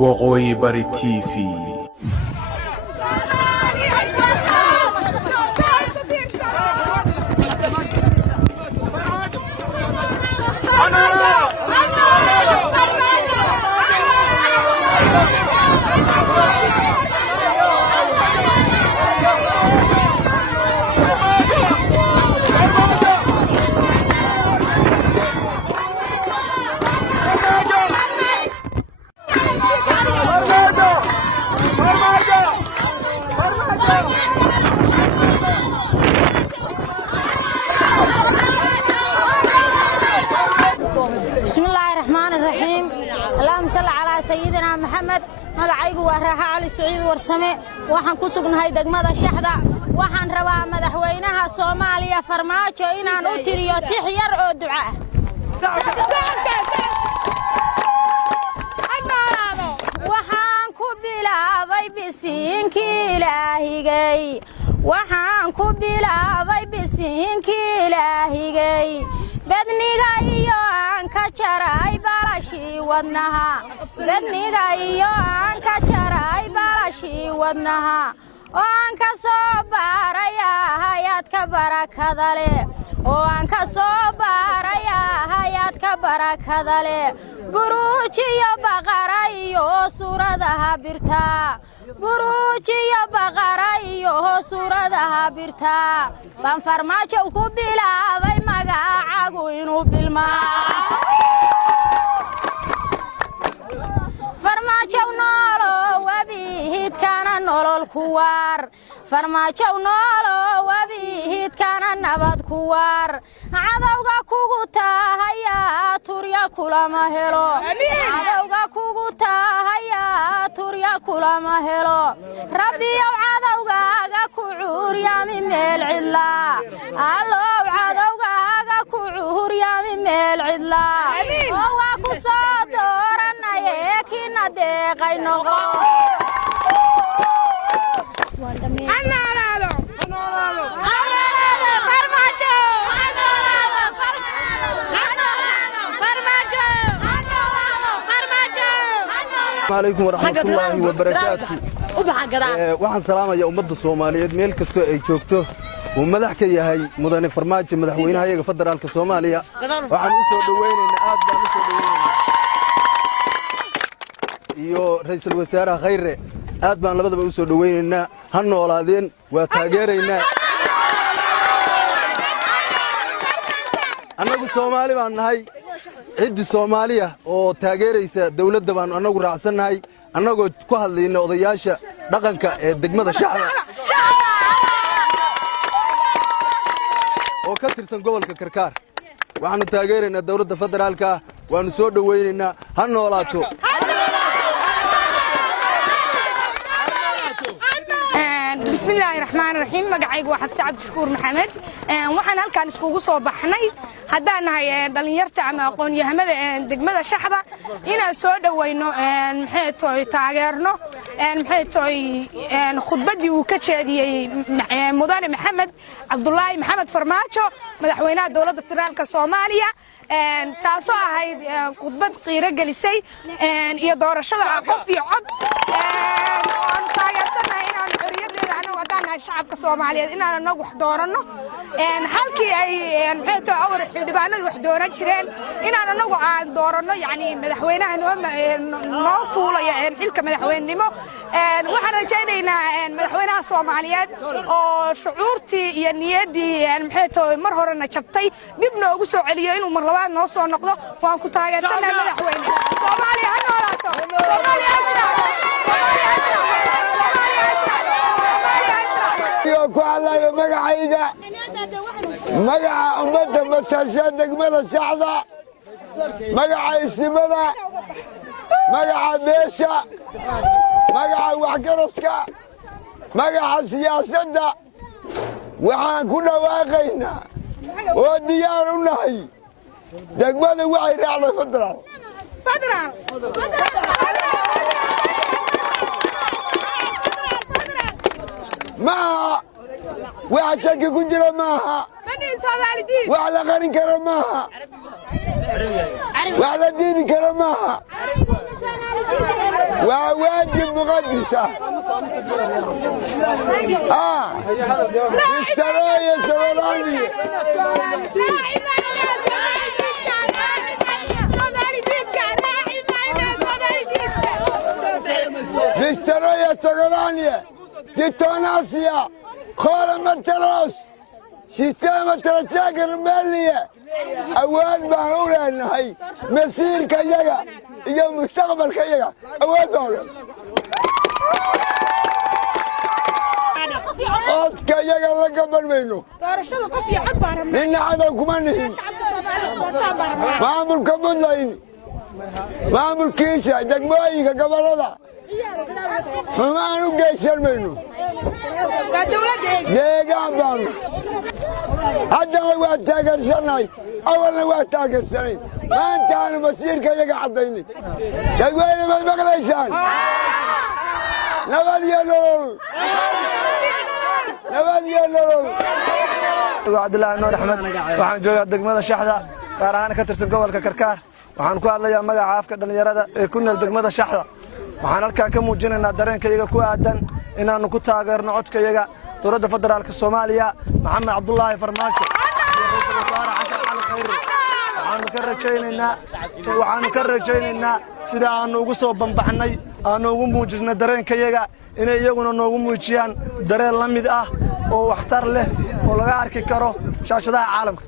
وقوي بري تيفي. بسم الله الرحمن الرحيم. اللهم صل على سيدنا محمد. magacaygu waa Raaxa Cali Saciid Warsame. waxaan ku sugnahay degmada Shaxda. waxaan rabaa madaxweynaha Soomaaliya Farmaajo inaan u tiriyo tix yar oo duca ah. waxaan ku bilaabay bisiinkii Ilaahigay. waxaan ku bilaabay bisiinkii Ilaahigay. بدنيغا iyo aan ka jaray balashii wadnaha بدنيغا iyo aan ka jaray balashii wadnaha oo aan ka soo baaraya hay'adka barakada leh oo aan ka soo baaraya hay'adka barakada leh buruujiyo baqara iyo suuradaha birta buruujiyo baqara iyo suuradaha birta baan Farmaajo ku bilaabay magacaagu inuu bilmaa Farmaajo noolo wabihid kana nolol kuwar Farmaajo noolo wabihid kana nabad kuwar cadawga kugu taahaya turya kulama helo cadawga kugu taahaya turya kulama helo rabbi yow cadawgaaga ku cuuryaami meel cidla allow cadawgaaga ku cuuryaami meel cidla oo waa ku soo dooranaya kina deeqay noqo عليكم ورحمة الله وبركاته. waxaan salaamayaa ummadda Soomaaliyeed meel kasta ay joogto oo madax ka yahay mudane Farmaajo madaxweynaha iyaga federaalka Soomaaliya waxaan u soo dhaweynaynaa aad baan u soo dhaweynaynaa iyo ra'iisul wasaaraha Khayre aad baan labadaba u soo dhaweynaynaa ha noolaadeen waa taageeraynaa annagu Soomaali baan nahay cid Soomaaliya oo taageeraysa dawladda baan anagu raacsannahay annagoo ku hadlayna odayaasha dhaqanka ee degmada Shaxda oo ka tirsan gobolka Karkaar waxaanu taageeraynaa dawladda federaalka waanu soo dhaweynaynaa ha noolaato بسم الله الرحمن الرحيم magacaygu waa Xafsa Cabdi Shukuur Maxamed waxaan halkaan iskugu soo baxnay hadaan nahay dhalinyarta ama aqoon-yahanada degmada Shaxda inaan soo dhaweyno maxay tooy taageerno maxay tooy khudbadii uu ka jeediyay mudane Maxamed Cabdullaahi Maxamed Farmaajo madaxweynaha dawladda federaalka Soomaaliya taasoo ahayd khudbad qiiro gelisay iyo doorashada qof iyo cod taageersanahay inaan xorriyadeeda anagu hadaan nahay shacabka Soomaaliyeed inaan anagu wax dooranno halkii ay maxay tooy awr xildhibaanadu wax dooran jireen inaan anagu aan dooranno yani madaxweynaha noo fuulaya xilka madaxweynenimo waxaan rajaynaynaa madaxweynaha Soomaaliyeed oo shucuurtii iyo niyaddii maxay tooy mar horena jabtay dib noogu soo celiyo inuu mar labaad noo soo noqdo waan ku taageersanahay madaxweyne Soomaaliya ha noolaato Soomaaliya ha noolaato ku hadlayo magacayga magaca ummadda matasha degmada Shaxda magaca isimada magaca beesha magaca waxgaradka magaca siyaasadda waxaan ku dhawaaqaynaa oo diyaar u nahay degmada waxay raacday federaal ما واحد شك كنجرة معها واحد غني كرة معها واحد ديني كرة معها وواجب مقدسة اشترايا سولاني اشترايا سولاني ديتوناسيا خورا متروس سيستم ترشاك المالية أول ما أقول هاي مسير كيجا يا مستقبل كيجا أول ما أقول قط كيجا لك قبل منه من هذا كمان ما عمل قبل لين ما عمل كيسة دقماي قبل هذا ما أنا جيسر منه دقام بام هذا هو تاجر سناي أولا هو تاجر سناي ما أنت أنا مسير كذا قاعديني يقول ما بقليسان نبالي لول عبد الله نور أحمد waxaan joogaa degmada Shaxda gaar ahaan ka tirsan gobolka Karkaar waxaan ku hadlayaa magaca afka dhalinyarada ee ku nool degmada Shaxda waxaan halkaan ka muujinaynaa dareenkayaga ku aadan inaanu ku taageerno codkayaga dowladda federaalka Soomaaliya Maxamed Cabdullaahi Farmaajo waxaanu ka rajaynaynaa sida aanu ugu soo banbaxnay aanu ugu muujinay dareenkayaga inay iyaguna noogu muujiyaan dareen la mid ah oo waxtar leh oo laga arki karo shaashadaha caalamka